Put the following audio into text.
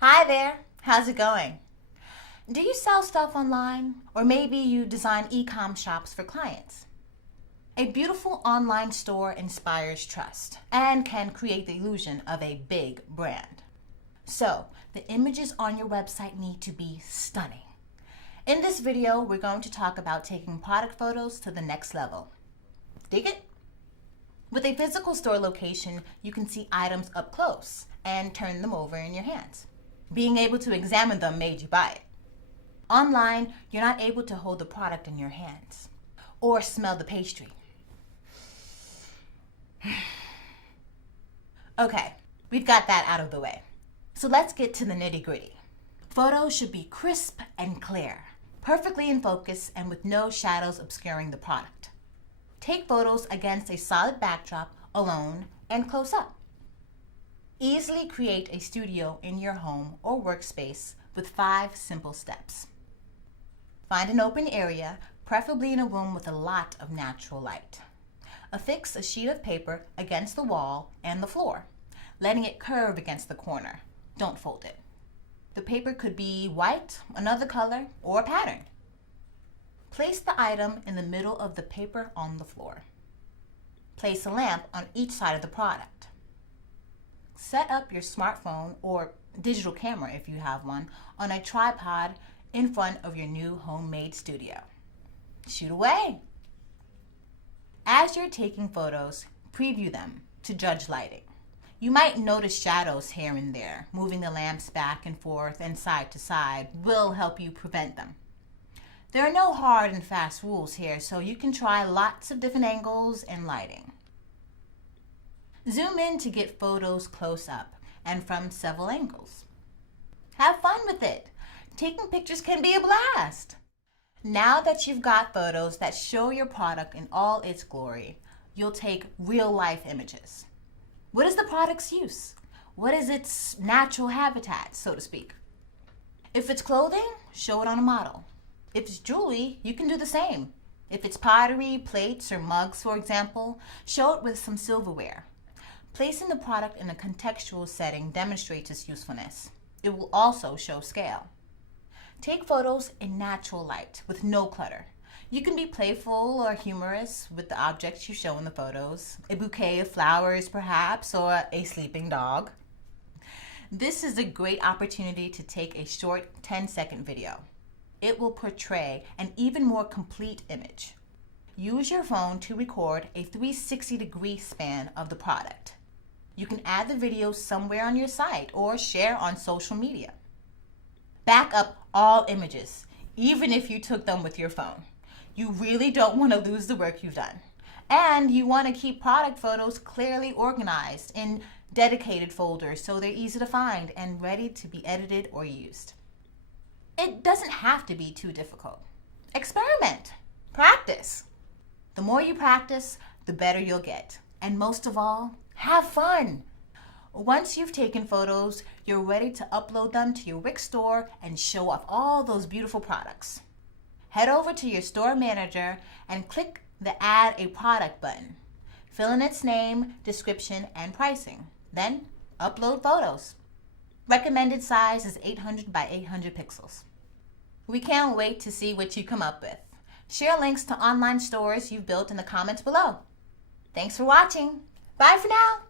Hi there, how's it going? Do you sell stuff online? Or maybe you design e-com shops for clients? A beautiful online store inspires trust and can create the illusion of a big brand. So, the images on your website need to be stunning. In this video, we're going to talk about taking product photos to the next level. Dig it? With a physical store location, you can see items up close and turn them over in your hands. Being able to examine them made you buy it. Online, you're not able to hold the product in your hands or smell the pastry. Okay, we've got that out of the way. So let's get to the nitty-gritty. Photos should be crisp and clear, perfectly in focus and with no shadows obscuring the product. Take photos against a solid backdrop, alone and close up. Easily create a studio in your home or workspace with 5 simple steps. Find an open area, preferably in a room with a lot of natural light. Affix a sheet of paper against the wall and the floor, letting it curve against the corner. Don't fold it. The paper could be white, another color, or a pattern. Place the item in the middle of the paper on the floor. Place a lamp on each side of the product. Set up your smartphone or digital camera, if you have one, on a tripod in front of your new homemade studio. Shoot away. As you're taking photos, preview them to judge lighting. You might notice shadows here and there. Moving the lamps back and forth and side to side will help you prevent them. There are no hard and fast rules here, so you can try lots of different angles and lighting. Zoom in to get photos close up and from several angles. Have fun with it. Taking pictures can be a blast. Now that you've got photos that show your product in all its glory, you'll take real-life images. What is the product's use? What is its natural habitat, so to speak? If it's clothing, show it on a model. If it's jewelry, you can do the same. If it's pottery, plates, or mugs, for example, show it with some silverware. Placing the product in a contextual setting demonstrates its usefulness. It will also show scale. Take photos in natural light with no clutter. You can be playful or humorous with the objects you show in the photos, a bouquet of flowers perhaps, or a sleeping dog. This is a great opportunity to take a short 10-second video. It will portray an even more complete image. Use your phone to record a 360-degree span of the product. You can add the video somewhere on your site or share on social media. Back up all images, even if you took them with your phone. You really don't want to lose the work you've done. And you want to keep product photos clearly organized in dedicated folders so they're easy to find and ready to be edited or used. It doesn't have to be too difficult. Experiment. Practice. The more you practice, the better you'll get. And most of all, have fun. Once you've taken photos, you're ready to upload them to your Wix store and show off all those beautiful products. Head over to your store manager and click the Add a Product button. Fill in its name, description, and pricing. Then, upload photos. Recommended size is 800 by 800 pixels. We can't wait to see what you come up with. Share links to online stores you've built in the comments below. Thanks for watching. Bye for now.